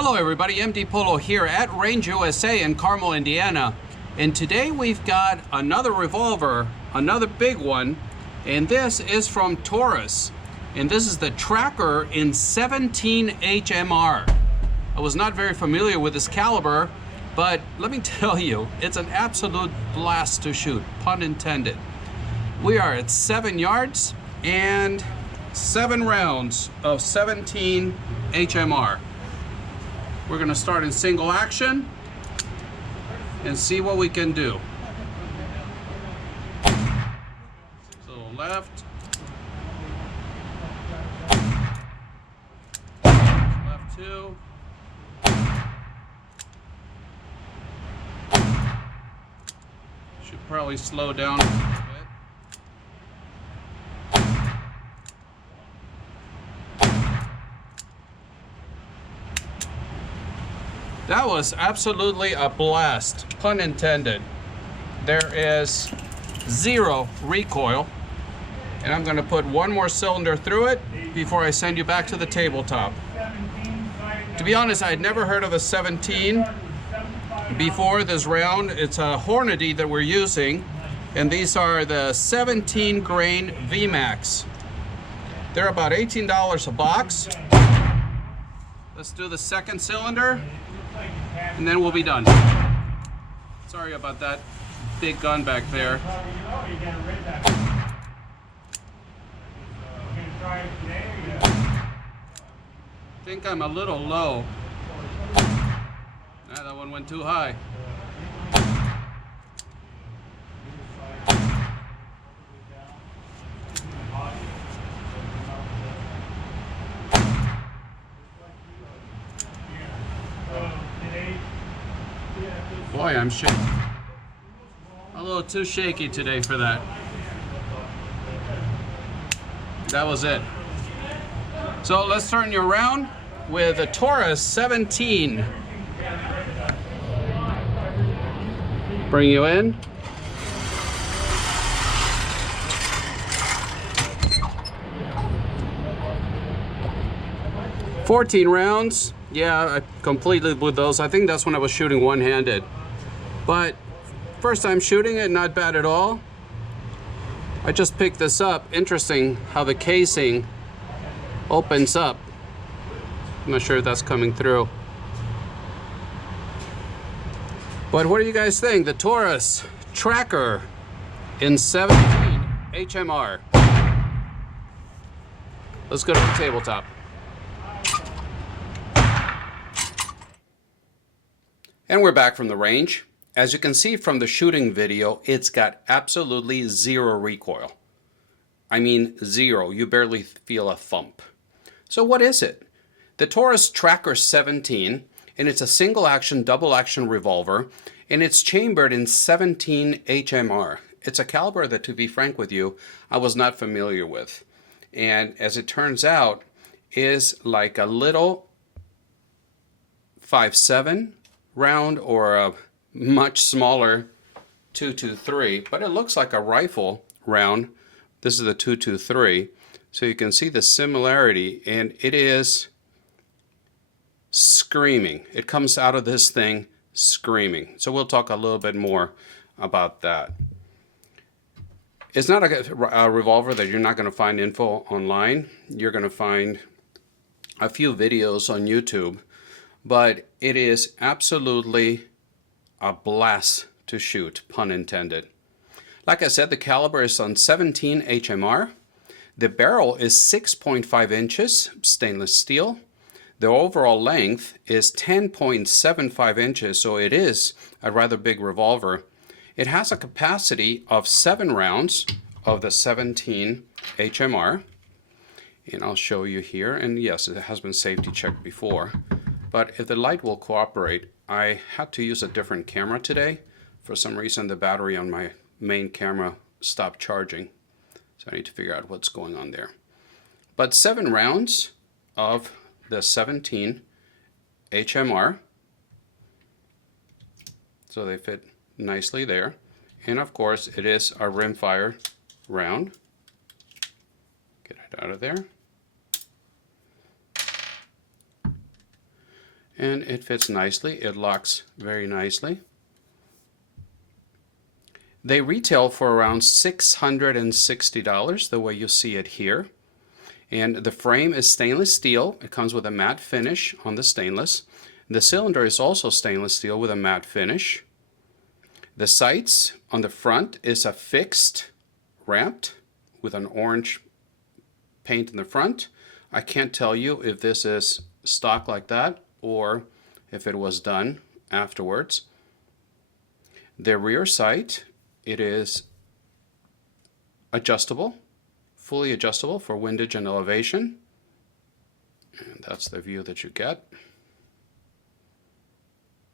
Hello everybody, MD Polo here at Range USA in Carmel, Indiana. And today we've got another revolver, another big one, and this is from Taurus. And this is the Tracker in 17 HMR. I was not very familiar with this caliber, but let me tell you, it's an absolute blast to shoot, pun intended. We are at 7 yards and 7 rounds of 17 HMR. We're going to start in single action and see what we can do. So left, left 2, should probably slow down a little bit. That was absolutely a blast, pun intended. There is 0 recoil, and I'm going to put one more cylinder through it before I send you back to the tabletop. To be honest, I had never heard of a 17 before this round. It's a Hornady that we're using, and these are the 17 grain VMAX. They're about $18 a box. Let's do the second cylinder, and then we'll be done. Sorry about that big gun back there. I think I'm a little low. That one went too high. Boy, I'm shaky. A little too shaky today for that. That was it. So let's turn you around with a Taurus 17. Bring you in. $14 rounds. Yeah, I completely blew those. I think that's when I was shooting one-handed. But first time shooting it, not bad at all. I just picked this up. Interesting how the casing opens up. I'm not sure if that's coming through. But what do you guys think? The Taurus Tracker in 17 HMR. Let's go to the tabletop. And we're back from the range. As you can see from the shooting video, it's got absolutely 0 recoil. I mean 0. You barely feel a thump. So what is it? The Taurus Tracker 17, and it's a single action, double action revolver, and it's chambered in 17 HMR. It's a caliber that, to be frank with you, I was not familiar with. And as it turns out, is like a little 5.7 round or a much smaller 223, but it looks like a rifle round. This is the 223, so you can see the similarity, and it is screaming. It comes out of this thing screaming. So we'll talk a little bit more about that. It's not a revolver that you're not going to find info online. You're going to find a few videos on YouTube, but it is absolutely a blast to shoot, pun intended. Like I said, the caliber is on 17 HMR. The barrel is 6.5 inches stainless steel. The overall length is 10.75 inches, so it is a rather big revolver. It has a capacity of 7 rounds of the 17 HMR. And I'll show you here. And yes, it has been safety checked before. But if the light will cooperate, I had to use a different camera today. For some reason, the battery on my main camera stopped charging. So I need to figure out what's going on there. But 7 rounds of the 17 HMR. So they fit nicely there. And of course, it is a rimfire round. Get it out of there. and it fits nicely. It locks very nicely. They retail for around $660 the way you see it here. And the frame is stainless steel. It comes with a matte finish on the stainless. The cylinder is also stainless steel with a matte finish. The sights on the front is a fixed ramped with an orange paint in the front. I can't tell you if this is stock like that or if it was done afterwards. The rear sight, it is adjustable, fully adjustable for windage and elevation. And that's the view that you get.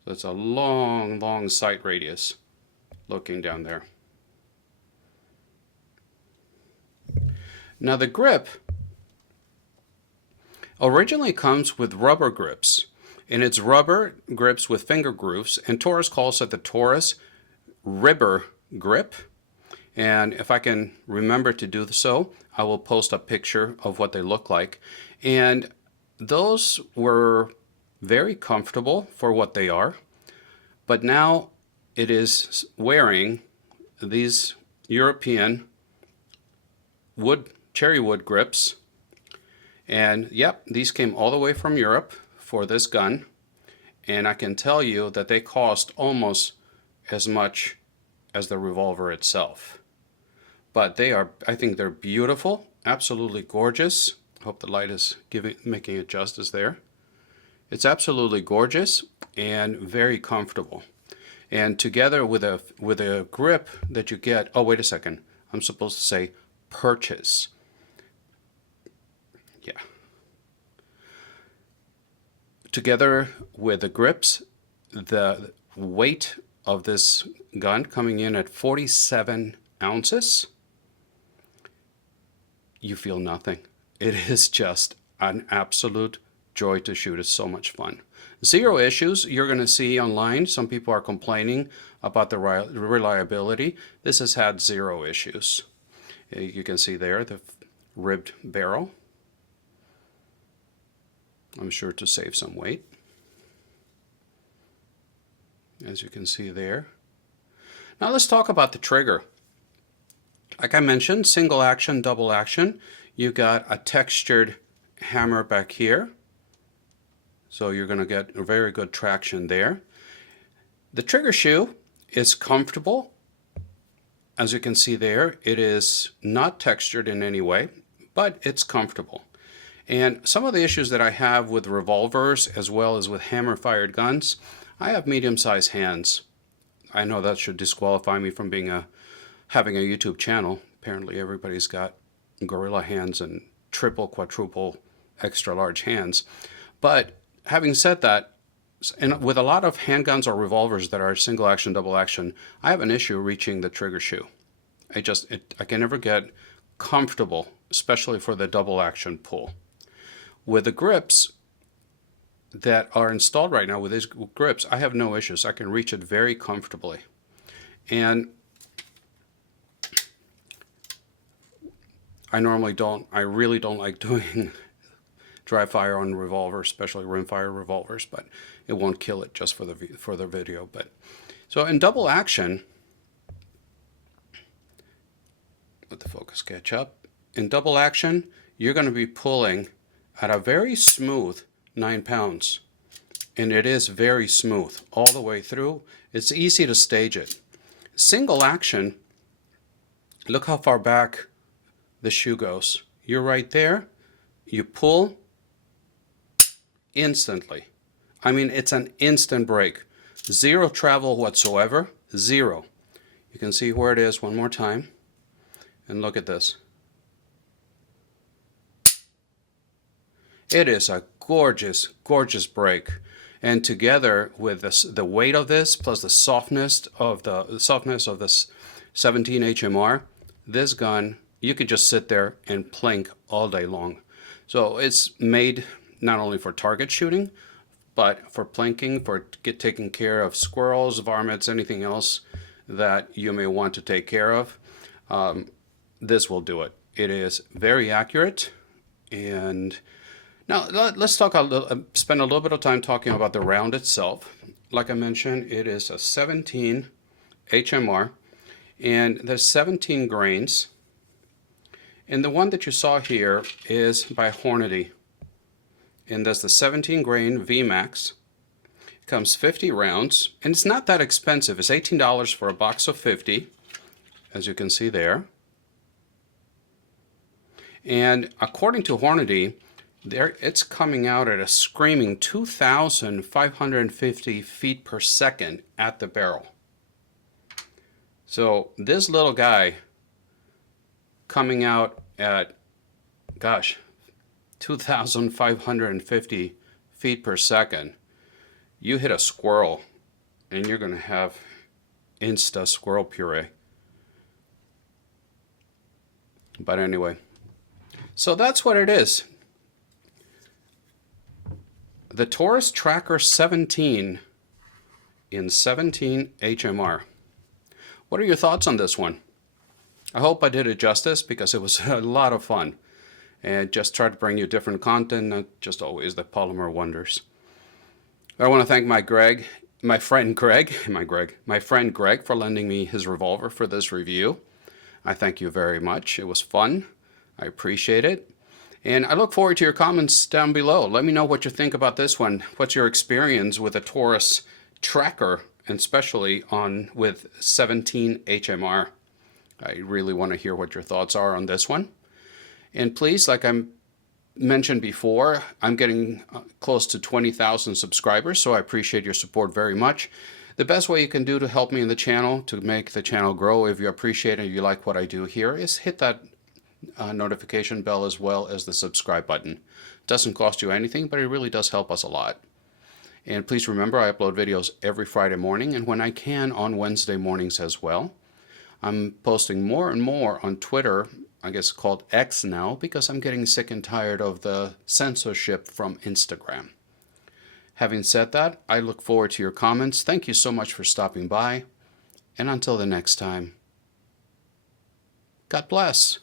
So it's a long, long sight radius looking down there. Now the grip originally comes with rubber grips, and it's rubber grips with finger grooves, and Taurus calls it the Taurus ribber grip. And if I can remember to do so, I will post a picture of what they look like. And those were very comfortable for what they are, but now it is wearing these European cherry wood grips. And yep, these came all the way from Europe for this gun, and I can tell you that they cost almost as much as the revolver itself. But they are, I think they're beautiful, absolutely gorgeous. I hope the light is making it justice there. It's absolutely gorgeous and very comfortable. And together with a grip that you get, oh wait a second, I'm supposed to say purchase. Yeah. Together with the grips, the weight of this gun coming in at 47 ounces, you feel nothing. It is just an absolute joy to shoot. It's so much fun. Zero issues you're going to see online. Some people are complaining about the reliability. This has had zero issues. You can see there the ribbed barrel. I'm sure to save some weight, as you can see there. Now let's talk about the trigger. Like I mentioned, single action, double action. You got a textured hammer back here, so you're going to get a very good traction there. The trigger shoe is comfortable. As you can see there, it is not textured in any way, but it's comfortable. And some of the issues that I have with revolvers as well as with hammer-fired guns, I have medium-sized hands. I know that should disqualify me from having a YouTube channel. Apparently everybody's got gorilla hands and triple, quadruple, extra large hands. But having said that, and with a lot of handguns or revolvers that are single action, double action, I have an issue reaching the trigger shoe. I can never get comfortable, especially for the double action pull. With the grips that are installed right now, with these grips, I have no issues. I can reach it very comfortably. And I really don't like doing dry fire on revolvers, especially rimfire revolvers, but it won't kill it just for the video. But so in double action, let the focus catch up. In double action, you're going to be pulling at a very smooth 9 pounds, and it is very smooth all the way through. It's easy to stage it. Single action, look how far back the shoe goes. You're right there, you pull instantly. I mean, it's an instant break. Zero travel whatsoever, zero. You can see where it is one more time, and look at this. It is a gorgeous, gorgeous break. And together with this, the weight of this plus the softness of this 17 HMR, this gun, you could just sit there and plink all day long. So it's made not only for target shooting, but for plinking, for taking care of squirrels, varmints, anything else that you may want to take care of. This will do it. It is very accurate, and Now let's talk spend a little bit of time talking about the round itself. Like I mentioned, it is a 17 HMR, and there's 17 grains. And the one that you saw here is by Hornady, and that's the 17 grain VMAX. It comes 50 rounds, and it's not that expensive. It's $18 for a box of 50, as you can see there. And according to Hornady, it's coming out at a screaming 2,550 feet per second at the barrel. So this little guy coming out at, gosh, 2,550 feet per second, you hit a squirrel and you're going to have insta squirrel puree. But anyway, so that's what it is. The Taurus Tracker 17 in 17 HMR. What are your thoughts on this one? I hope I did it justice because it was a lot of fun. And just try to bring you different content, not just always the polymer wonders. I want to thank my friend Greg for lending me his revolver for this review. I thank you very much. It was fun. I appreciate it. And I look forward to your comments down below. Let me know what you think about this one. What's your experience with a Taurus Tracker, and especially with 17 HMR? I really want to hear what your thoughts are on this one. And please, like I mentioned before, I'm getting close to 20,000 subscribers, so I appreciate your support very much. The best way you can do to help me in the channel, to make the channel grow, if you appreciate it, if you like what I do here, is hit that notification bell as well as the subscribe button. It doesn't cost you anything, but it really does help us a lot. And please remember, I upload videos every Friday morning, and when I can on Wednesday mornings as well. I'm posting more and more on Twitter, I guess called X now, because I'm getting sick and tired of the censorship from Instagram. Having said that, I look forward to your comments. Thank you so much for stopping by, and until the next time, God bless.